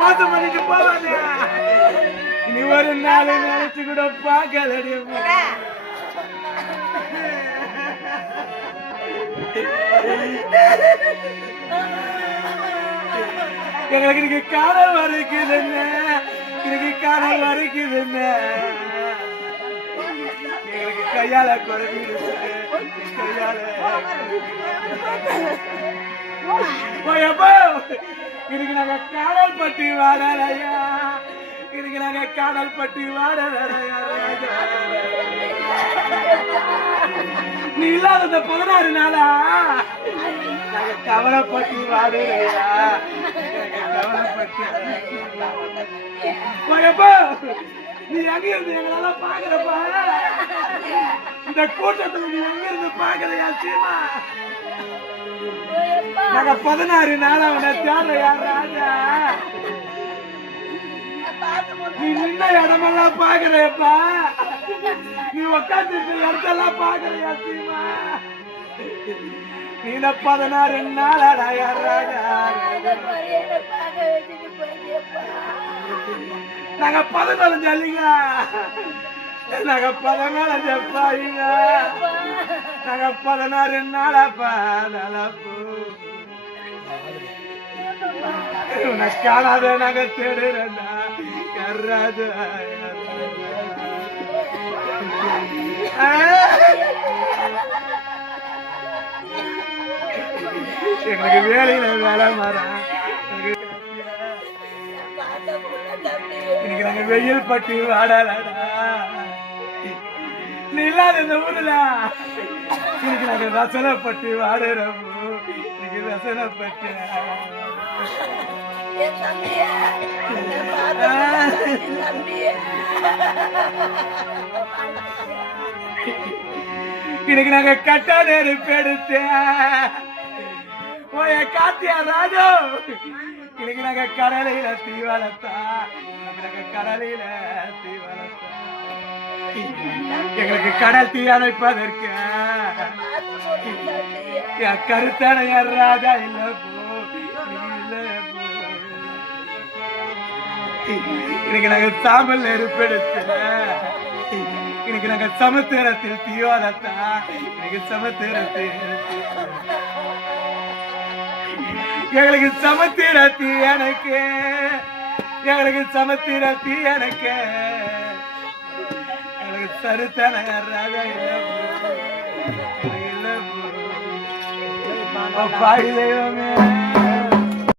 மோசம் பண்ணிட்டு போவானே நீ ஒரு நாள் நினைச்சு கூட பார்க்கலடி எங்களுக்கு இன்னைக்கு காணல் வரைக்குது என்ன இன்னைக்கு காணல் வரைக்குது என்ன எங்களுக்கு கையால குறைஞ்சி கையால இன்னைக்கு நாங்க காணல் பட்டி வாடலையா இன்னைக்கு நாங்க காணல் பட்டி வாடலையா நீ இல்லாத இந்த 16 நாளா நாங்க கவலைப்பட்டு வாடுறையா கவலைப்பட்டு நீ எங்க இருந்து எங்களால பாக்குறப்பா இந்த கூட்டத்துல நீ எங்க இருந்து பாக்குறியா சீமா நாங்க 16 நாளா அவனை தேடுறையா ராஜா நீ நின்ன இடமெல்லாம் பாக்குறப்பா நீ உட்காந்து இடத்தெல்லாம் பாக்குறியா சீமா நீ 16 நாளாடா யாராடா நாங்க 15 இல்லைங்க நாங்க 15 பாருங்க நாங்க 16 நாளாப்பா நலப்பு உனக்கு காணாத நாங்க தேடுறா யாராது எங்களுக்கு வேலையில வேலை மாறேன் இன்னைக்கு நாங்க வெயில் பட்டி வாடலாடா நீ இல்லாத இந்த ஊர்ல இன்னைக்கு நாங்க ரசனை பட்டி வாடுறோம் இன்னைக்கு ரசனை பட்டி இன்னைக்கு நாங்க கட்ட நெருப்பு எடுத்து ஓய காத்தியா ராஜு இன்னைக்கு நாங்க கடலையில தீ வளர்த்தா இன்னைக்கு நாங்க கடலையில தீ வளர்த்தா எங்களுக்கு கடல் தீ அணைப்பதற்கு என் கருத்தான யார் ராஜா இல்ல போ இல்ல போ இன்னைக்கு நாங்க சாம்பல் நெருப்பு எடுத்து இன்னைக்கு நாங்க சமுத்திரத்தில் தீ வளர்த்தா இன்னைக்கு சமுத்திரத்தில் எங்களுக்கு சமுத்திரத்தி எனக்கு எங்களுக்கு சமுத்திரத்தி எனக்கு எங்களுக்கு சருத்தன இல்ல பாடி தெய்வமே